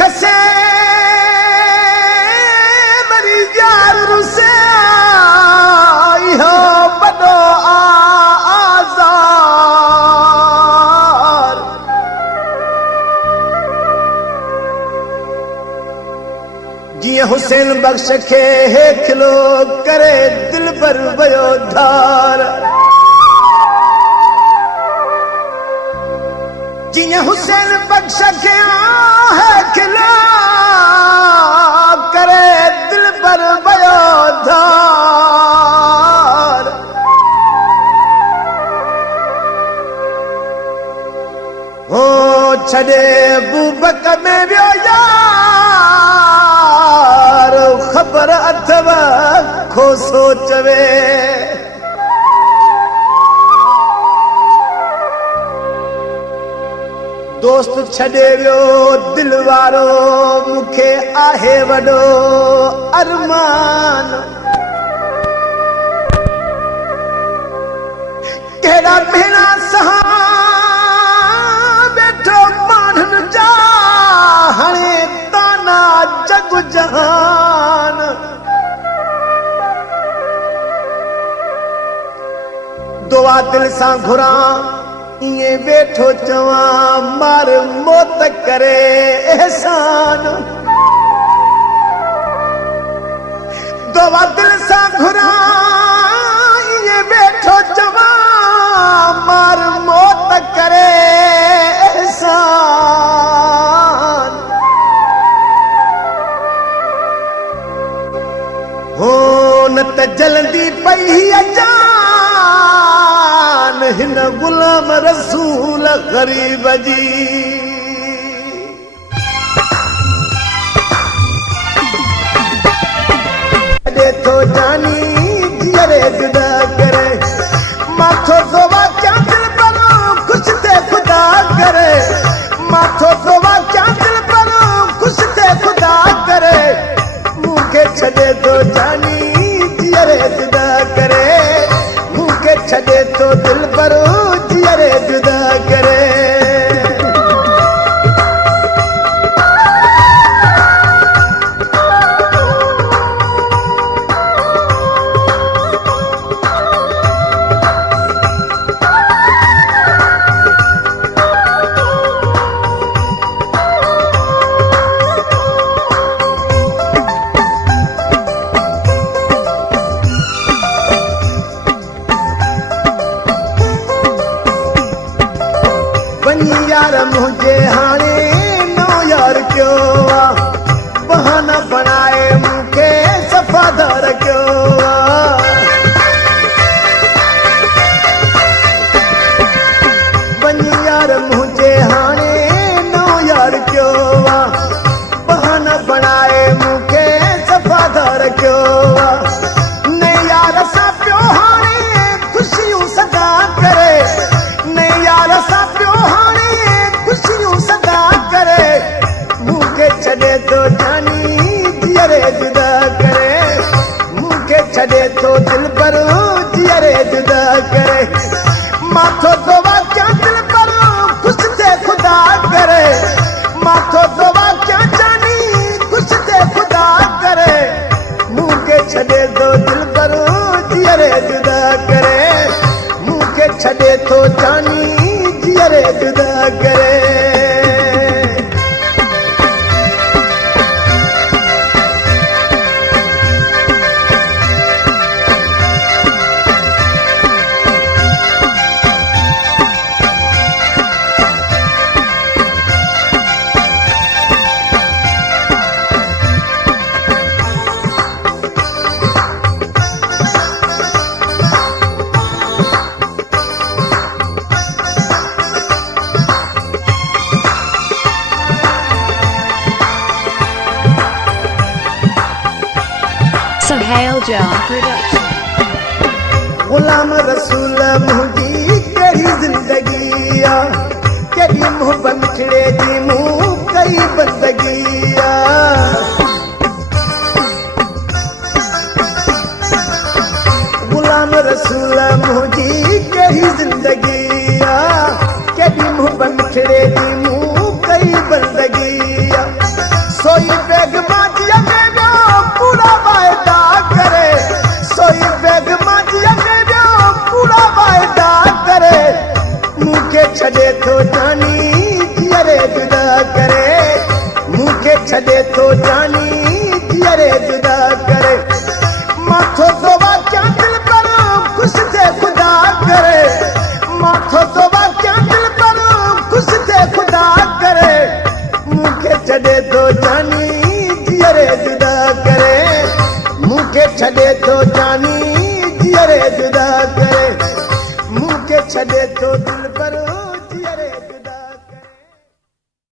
खसे मरी यार रुसे इहो वॾो आज़ार जीअं हुसैन बख्श खे हेखलो करे दिल भर वियो धार जीअं हुसैन बख्श खे हेखलो करे दिल भर वियो धार हो छॾे बूबक में वियो यार ख़बर अथव खो सोचवे दोस्त छॾे वियो दिल वारो मूंखे आहे वॾो अरमान कहिड़ा भेणा सहा वेठो माण्हुनि जा हाणे ताना जग जहान दुआ दिल सां घुरां इएं वेठो चवां मार मौत करे एहसान दुआ दिल सां घुरां इएं वेठो चवां मार मौत करे एहसान हो न त जलंदी पई जान हिन गुलाम रसूल गरीब जी छॾे थो जानी जीअरे जुदा करे माथो दुआ क्या दिल पर खुश थे खुदा करे माथो दुआ क्या दिल पर खुश थे खुदा करे मूंखे छॾे थो जानी जीअरे जुदा करे मूंखे छॾे थो दिल पर जीअरे जुदा करे यार मुझे हाणे नो यार क्यों बहाना बनाए मुझे सफादार क्यों बनी यार मुझे हाणे नो यार क्यों बहाना बनाए मुझे सफादार क्यों नहीं यार सा प्यो हाणे खुशियों सदा करे नहीं यार सा प्यो खुशियों सदा करे मूंखे छॾे थो जानी जीअरे जुदा करे मूंखे छॾे थो दिल पर जीअरे जुदा करे माथो दुआ क्या दिल पर खुश थे खुदा करे माथो दुआ क्या जानी खुश थे खुदा करे मूंखे छॾे थो दिल पर जीअरे जुदा करे मूंखे छॾे थो जानी जीअरे जुदा करे Sohail John Production. Ghulam Rasool मुझी कड़ी जिंदगी कड़ी मोहब्बत मिठड़े जी मुँह कई बंदगी गुलाम रसूल मुझी कड़ी जिंदगी कड़ी मोहब्बत मिठड़े जी मुँह कई बंदगी छॾे थो जानी जीअरे जुदा करे मूंखे छॾे थो जानी जीअरे जुदा करे माथो तो वाक्या दिल पर खुश थे खुदा करे माथो तो वाक्या दिल पर खुश थे खुदा करे मूंखे छॾे थो जानी जीअरे जुदा करे मूंखे छॾे थो जानी जीअरे जुदा करे मूंखे छॾे थो दिल पर